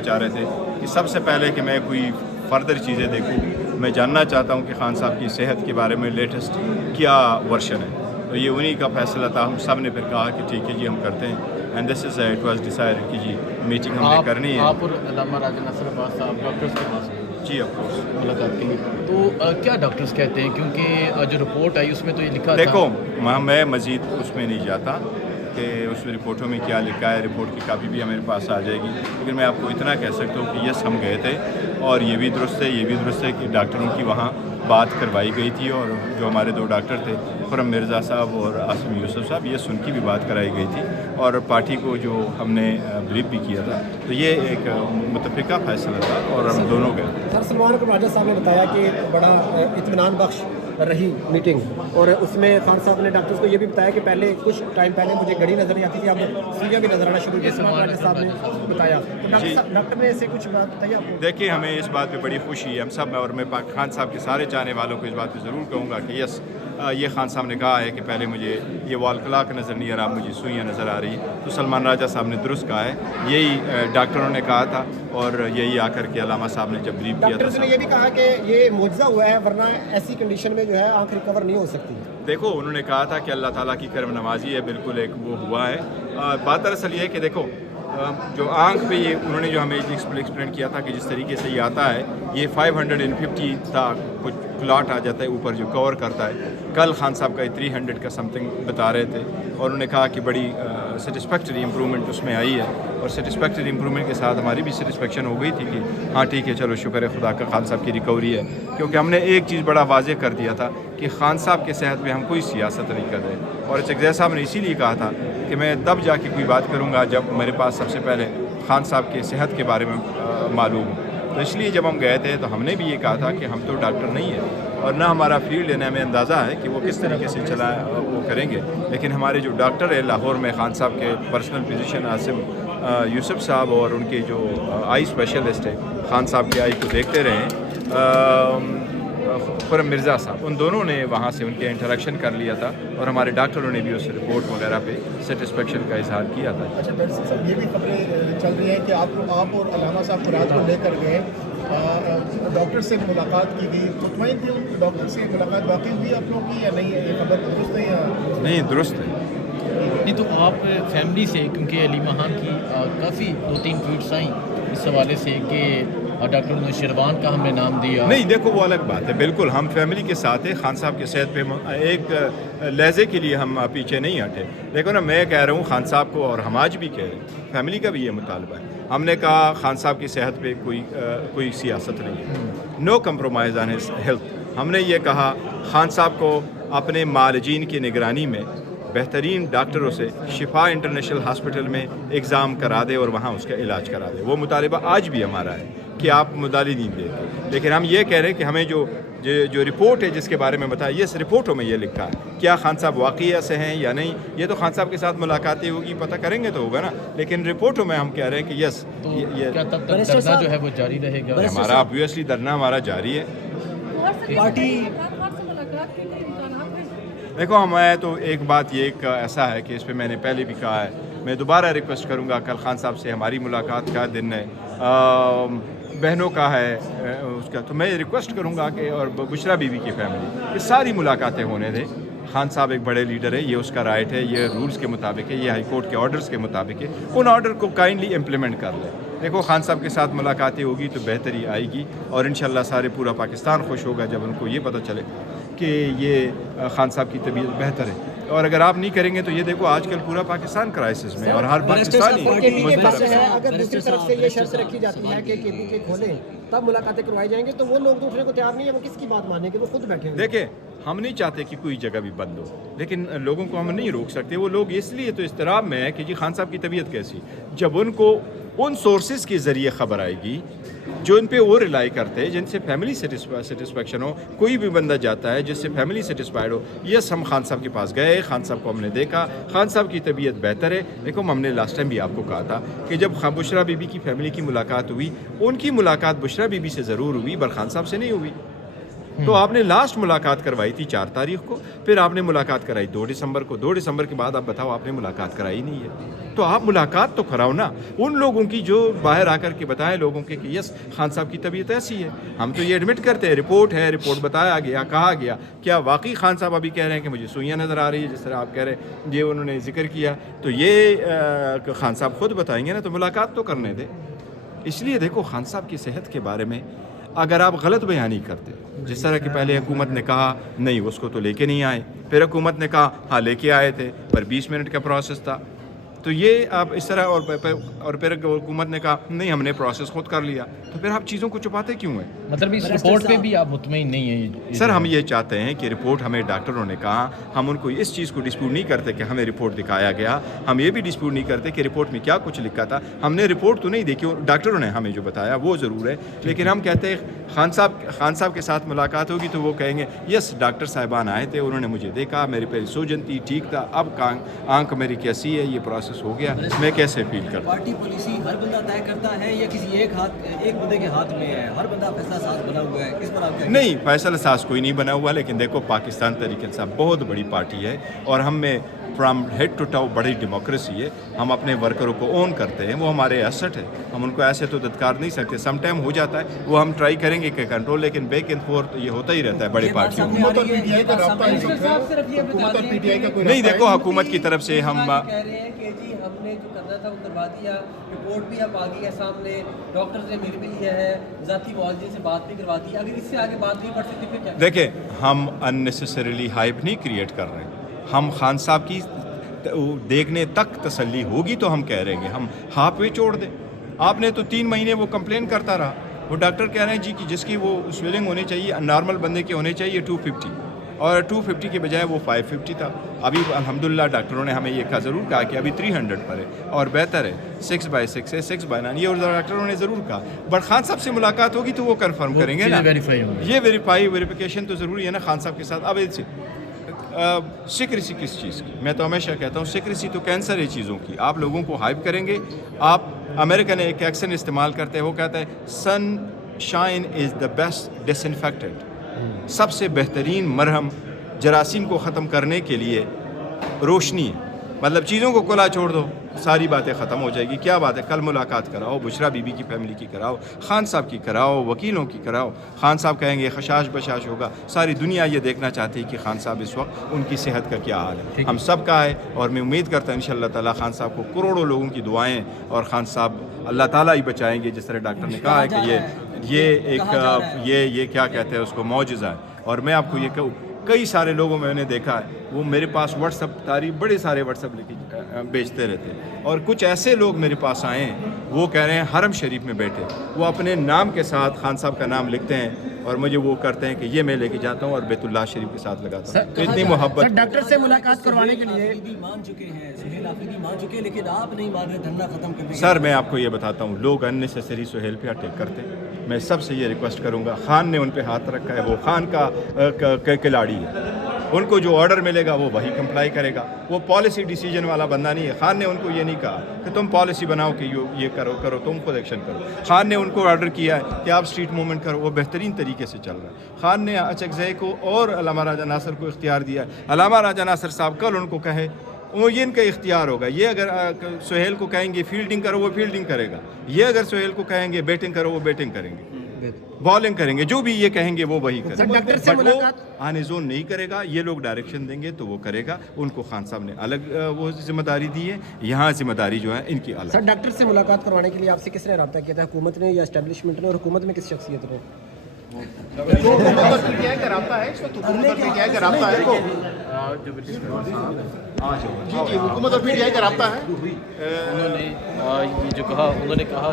चाह रहे थे कि सबसे पहले कि मैं कोई फर्दर चीज़ें देखूं, मैं जानना चाहता हूं कि खान साहब की सेहत के बारे में लेटेस्ट क्या वर्शन है। तो ये उन्हीं का फैसला था। हम सब ने फिर कहा कि ठीक है जी, हम करते हैं। And this is it was decided कि जी मीटिंग हमने करनी है। आप और अल्लामा राजा नसर अब्बास साहब डॉक्टर्स के पास गए? जी ऑफ कोर्स। मुलाकात के लिए तो क्या डॉक्टर्स कहते हैं, क्योंकि जो रिपोर्ट आई उसमें तो ये लिखा देखो था। मैं मज़ीद उसमें नहीं जाता कि उस रिपोर्टों में क्या लिखा है। रिपोर्ट की कापी भी हमारे पास आ जाएगी, लेकिन मैं आपको इतना कह सकता हूँ कि यस हम गए थे और ये भी दुरुस्त है, ये भी दुरुस्त है कि डॉक्टरों की वहाँ बात करवाई गई थी और जो हमारे दो डॉक्टर थे खुर्रम मिर्ज़ा साहब और आसिम यूसुफ साहब, ये सुन की भी बात कराई गई थी और पार्टी को जो हमने ब्रीफ भी किया था। तो ये एक मुतफ़िका फैसला था और हम दोनों गए। सर सलमान राजा साहब ने बताया कि बड़ा इत्मीनान बख्श रही मीटिंग और उसमें खान साहब ने डॉक्टर्स को ये भी बताया कि पहले कुछ टाइम पहले मुझे घड़ी नज़र नहीं आती थी, अब सुइयां भी नज़र आना शुरू हुई। सलमान राजा साहब ने बताया तो डॉक्टर ने ऐसे कुछ बात बताई आपको? देखिए हमें इस बात पे बड़ी खुशी है हम सब में, और मैं खान साहब के सारे चाहने वालों को इस बात पे ज़रूर कहूँगा कि यस ये खान साहब ने कहा है कि पहले मुझे ये वॉल क्लॉक नज़र नहीं आ रहा, मुझे सुइयाँ नज़र आ रही। तो सलमान राजा साहब ने दुरुस्त कहा है, यही डॉक्टरों ने कहा था और यही आकर के अल्लामा साहब ने जब ब्रीफ किया था। डॉक्टर्स ने ये भी कहा कि ये मुआवजा हुआ है, वरना ऐसी कंडीशन में जो है आँख रिकवर नहीं हो सकती। देखो उन्होंने कहा था कि अल्लाह ताला की करम नवाजी है, बिल्कुल एक वो हुआ है। बात दरअसल ये है कि देखो जो आँख पे ये उन्होंने जो हमें एक्सप्लेन किया था कि जिस तरीके से ये आता है, ये 550 तक कुछ क्लॉट आ जाता है ऊपर जो कवर करता है। कल खान साहब का 300 का समथिंग बता रहे थे और उन्होंने कहा कि बड़ी सेटिस्फैक्टरी इम्प्रूवमेंट उसमें आई है और सेटिस्फैक्टरी इम्प्रूवमेंट के साथ हमारी भी सेटिस्फेक्शन हो गई थी कि हाँ ठीक है चलो शुक्र है खुदा का खान साहब की रिकवरी है। क्योंकि हमने एक चीज़ बड़ा वाज़े कर दिया था कि खान साहब के सेहत में हम कोई सियासत नहीं कर रहे और चकज़ई साहब ने इसीलिए कहा था कि मैं तब जाके कोई बात करूँगा जब मेरे पास सबसे पहले खान साहब के सेहत के बारे में मालूम हो। तो इसलिए जब हम गए थे तो हमने भी ये कहा था कि हम तो डॉक्टर नहीं हैं और ना हमारा फील्ड लेने में अंदाज़ा है कि वो किस तरीके से चला वो करेंगे, लेकिन हमारे जो डॉक्टर है लाहौर में खान साहब के पर्सनल फिजिशियन आसिम यूसुफ साहब और उनके जो आई स्पेशलिस्ट है खान साहब के आई को देखते रहे खुर्रम मिर्ज़ा साहब, उन दोनों ने वहाँ से उनके इंटरेक्शन कर लिया था और हमारे डॉक्टरों ने भी उस रिपोर्ट वगैरह पे सेटिस्फेक्शन का इजहार किया था। अच्छा डॉक्टर साहब, ये भी खबरें चल रही हैं कि आप और अल्लामा साहब को रात को लेकर गए, डॉक्टर से मुलाकात की गई, मुतमईन थी उन डॉक्टर से मुलाकात वाकई हुई आप लोगों की या नहीं है? ये खबर दुरुस्त है या नहीं? दुरुस्त है। नहीं तो आप फैमिली से, क्योंकि अली महान की काफ़ी 2-3 ट्वीट्स आई इस हवाले से कि डॉक्टर नौशरवान का हमने नाम दिया। नहीं देखो वो अलग बात है, बिल्कुल हम फैमिली के साथ हैं। खान साहब की सेहत पे एक लहजे के लिए हम पीछे नहीं हटे। देखो ना, मैं कह रहा हूँ खान साहब को और हम आज भी कह रहे हैं, फैमिली का भी ये मुतालबा है। हमने कहा खान साहब की सेहत पे कोई सियासत नहीं है, no compromise on his health. हमने ये कहा खान साहब को अपने मालजीन की निगरानी में बेहतरीन डॉक्टरों से शिफा इंटरनेशनल हॉस्पिटल में एग्ज़ाम करा दे और वहाँ उसका इलाज करा दे। वो मुतालिबा आज भी हमारा है कि आप मुदाली नहीं देते, लेकिन हम ये कह रहे हैं कि हमें जो रिपोर्ट है जिसके बारे में बताया, इस रिपोर्टों में ये लिखा है, क्या खान साहब वाकई ऐसे हैं या नहीं, ये तो खान साहब के साथ मुलाकातें होगी, पता करेंगे तो होगा ना। लेकिन रिपोर्टों में हम कह रहे हैं कि यस तो ये क्या तब तक धरना जो है वो जारी रहेगा? हमारा ऑब्वियसली धरना हमारा जारी है। पार्टी देखो मैं तो एक बात ये ऐसा है कि इस पर मैंने पहले भी कहा है, मैं दोबारा रिक्वेस्ट करूँगा, कल खान साहब से हमारी मुलाकात का दिन है, बहनों का है उसका, तो मैं रिक्वेस्ट करूँगा कि और बुशरा बीबी की फैमिली कि सारी मुलाकातें होने दें। खान साहब एक बड़े लीडर है, ये उसका राइट है, ये रूल्स के मुताबिक है, ये हाई कोर्ट के ऑर्डर्स के मुताबिक है, उन ऑर्डर को काइंडली इम्प्लीमेंट कर ले। देखो खान साहब के साथ मुलाकातें होगी तो बेहतरी आएगी और इंशाल्लाह सारे पूरा पाकिस्तान खुश होगा जब उनको ये पता चले कि ये खान साहब की तबीयत बेहतर है। और अगर आप नहीं करेंगे तो ये देखो आजकल पूरा पाकिस्तान क्राइसिस में और हर पाकिस्तानी अगर दूसरी तरफ से ये शर्त रखी जाती है कि केपीके खोलें तब मुलाकातें करवाई जाएंगी, तो वो लोग तो उठने को तैयार नहीं है, वो किसकी बात मानेंगे? वो खुद बैठे हैं। देखिए हम नहीं चाहते कि कोई जगह भी बंद हो, लेकिन लोगों को हम नहीं रोक सकते। वो लोग इसलिए तो इस्तराब में है कि जी खान साहब की तबीयत कैसी, जब उनको उन सोर्सेज के ज़रिए ख़बर आएगी जो इन पे वो रिलाई करते हैं, जिनसे फैमिली सेटिस्फेक्शन हो। कोई भी बंदा जाता है जिससे फैमिली सेटिस्फाइड हो, यस हम खान साहब के पास गए, खान साहब को हमने देखा, खान साहब की तबीयत बेहतर है। देखो हमने लास्ट टाइम भी आपको कहा था कि जब बुशरा बीबी की फैमिली की मुलाकात हुई, उनकी मुलाकात बुशरा बीबी से ज़रूर हुई, पर खान साहब से नहीं हुई। तो आपने लास्ट मुलाकात करवाई थी 4 तारीख को, फिर आपने मुलाकात कराई 2 दिसंबर को, 2 दिसंबर के बाद आप बताओ आपने मुलाकात कराई नहीं है। तो आप मुलाकात तो कराओ ना उन लोगों की जो बाहर आकर के बताएं लोगों के कि यस खान साहब की तबीयत ऐसी है। हम तो ये एडमिट करते हैं, रिपोर्ट है, रिपोर्ट बताया गया, कहा गया। क्या वाकई खान साहब अभी कह रहे हैं कि मुझे सुइयाँ नज़र आ रही है जिस तरह आप कह रहे हैं, ये उन्होंने जिक्र किया, तो ये खान साहब खुद बताएंगे ना, तो मुलाकात तो करने दे। इसलिए देखो खान साहब की सेहत के बारे में अगर आप गलत बयानी करते, जिस तरह कि पहले हुकूमत ने कहा नहीं उसको तो लेके नहीं आए, फिर हुकूमत ने कहा हाँ लेके आए थे पर 20 मिनट का प्रोसेस था, तो ये आप इस तरह और फिर हुकूमत ने कहा नहीं हमने प्रोसेस खुद कर लिया, तो फिर आप चीज़ों को छुपाते क्यों हैं? मतलब इस रिपोर्ट पे भी आप मुतमईन नहीं है? सर हम ये चाहते हैं कि रिपोर्ट हमें डॉक्टरों ने कहा, हम उनको इस चीज़ को डिस्प्यूट नहीं करते कि हमें रिपोर्ट दिखाया गया, हम ये भी डिस्प्यूट नहीं करते कि रिपोर्ट में क्या कुछ लिखा था। हमने रिपोर्ट तो नहीं देखी, डॉक्टरों ने हमें जो बताया वो ज़रूर है, लेकिन हम कहते हैं खान साहब के साथ मुलाकात होगी तो वो कहेंगे यस डॉक्टर साहिबान आए थे, उन्होंने मुझे देखा, मेरी पहली सूजन थी, ठीक था, अब आंख मेरी कैसी है, ये प्रोसेस हो गया, मैं कैसे फील करता हूँ। पार्टी पॉलिसी हर बंदा तय करता है या किसी एक बंदे के हाथ में है? हर बंदा फैसला साज बना हुआ है, किस पर आप क्या? नहीं फैसला साज कोई नहीं बना हुआ, लेकिन देखो पाकिस्तान तरीके से बहुत बड़ी पार्टी है और हम में फ्राम हेड टू टाउ बड़ी डेमोक्रेसी है। हम अपने वर्करों को ओन करते हैं, वो हमारे एसेट है, हम उनको ऐसे तो दत्कार नहीं सकते। सम टाइम हो जाता है, वो हम ट्राई करेंगे कि कंट्रोल, लेकिन बैक एंड फोर्थ ये होता ही रहता है बड़ी पार्टियों में। नहीं देखो हुकूमत की तरफ से हम कह रहे हैं कि जी हमने जो करना था वो करवा दिया, रिपोर्ट भी अब आ गई है सामने, डॉक्टर से मिल भी लिया है, ज़ाती मुआवजे से बात भी करवा दी, अगर इससे आगे बात नहीं बढ़ सकती फिर क्या? देखें हम अननेसेसरीली हाइप नहीं क्रिएट कर रहे हैं, हम खान साहब की देखने तक तसल्ली होगी तो हम कह रहे हैं हम हाफ वे छोड़ दें। आपने तो 3 महीने वो कंप्लेन करता रहा, वो डॉक्टर कह रहे हैं जी कि जिसकी वो स्वेलिंग होनी चाहिए नॉर्मल बंदे के होने चाहिए 250 और 250 के बजाय वो 550 था। अभी अल्हम्दुलिल्लाह डॉक्टरों ने हमें ये ज़रूर कहा कि अभी 300 पर है और बेहतर है 6/6 है 6/9, ये और डॉक्टरों ने ज़रूर कहा। बट खान साहब से मुलाकात होगी तो वो कंफर्म करेंगे ना, ये वेरिफिकेशन तो ज़रूरी है ना खान साहब के साथ। अब इससे सिक्रेसी किस चीज़ की? मैं तो हमेशा कहता हूँ सिक्रेसी तो कैंसर है चीज़ों की। आप लोगों को हाइप करेंगे, आप अमेरिका ने एक एक्शन इस्तेमाल करते हैं, वो कहता है sunshine is the best disinfectant, सबसे बेहतरीन मरहम जरासीम को ख़त्म करने के लिए रोशनी है। मतलब चीज़ों को खुला छोड़ दो, सारी बातें ख़त्म हो जाएगी। क्या बात है, कल मुलाकात कराओ, बुशरा बीबी की फैमिली की कराओ, खान साहब की कराओ, वकीलों की कराओ। खान साहब कहेंगे खशाश बशाश होगा, सारी दुनिया ये देखना चाहती है कि खान साहब इस वक्त उनकी सेहत का क्या हाल है। हम सब का है और मैं उम्मीद करता हूँ इंशाअल्लाह ताला खान साहब को करोड़ों लोगों की दुआएँ और खान साहब अल्लाह ताला ही बचाएँगे। जिस तरह डॉक्टर ने कहा है कि ये क्या कहते हैं उसको मौजज़ा है। और मैं आपको ये कहूँ कई सारे लोगों में मैंने देखा है वो मेरे पास व्हाट्सअप तारीफ बड़े सारे व्हाट्सअप लेके बेचते रहते हैं। और कुछ ऐसे लोग मेरे पास आए हैं वो कह रहे हैं हरम शरीफ में बैठे, वो अपने नाम के साथ खान साहब का नाम लिखते हैं और मुझे वो करते हैं कि ये मैं लेके जाता हूँ और बैतुल्लाह शरीफ के साथ लगाता हूँ। तो इतनी मोहब्बत। डॉक्टर से मुलाकात करवाने के लिए मान चुके हैं, सुहेल आफरीदी मान चुके हैं, लेकिन आप नहीं मान रहे धरना खत्म करने के। सर मैं आपको ये बताता हूँ, लोग अननेसेसरी सुहेल पे अटैक करते हैं। मैं सबसे ये रिक्वेस्ट करूँगा, खान ने उन पे हाथ रखा है, वो खान का खिलाड़ी है, उनको जो ऑर्डर मिलेगा वो वही कंप्लाई करेगा। वो पॉलिसी डिसीजन वाला बंदा नहीं है। खान ने उनको ये नहीं कहा कि तुम पॉलिसी बनाओ कि ये करो तुम खुद एक्शन करो। खान ने उनको ऑर्डर किया है कि आप स्ट्रीट मूवमेंट करो, वो बेहतरीन तरीके से चल रहा है। खान ने अचकज़ई को और अल्लामा राजा नासिर को इख्तियार दिया है। अल्लामा राजा नासिर साहब कल उनको कहे वो ये इनका इख्तियार होगा। ये अगर सुहेल को कहेंगे फील्डिंग करो वो फील्डिंग करेगा, ये अगर सुहेल को कहेंगे बैटिंग करो वो बैटिंग करेंगे, बॉलिंग करेंगे, जो भी ये कहेंगे वो वही करेगा। बट वो आने जोन नहीं करेगा, ये लोग डायरेक्शन देंगे तो वो करेगा। उनको खान साहब ने अलग वो जिम्मेदारी दी है, यहाँ जिम्मेदारी जो है इनकी अलग। सर डॉक्टर से मुलाकात करवाने के लिए आपसे किसने रब्ता किया था, हुकूमत ने या एस्टेब्लिशमेंट ने, और हुकूमत में किस शख्सियत ने? पीटीआई का राब्ता है इस वक्त, हुकूमत और पीटीआई का राब्ता है जी हुकूमत और पीटीआई का राब्ता है। उन्होंने ये जो कहा, उन्होंने कहा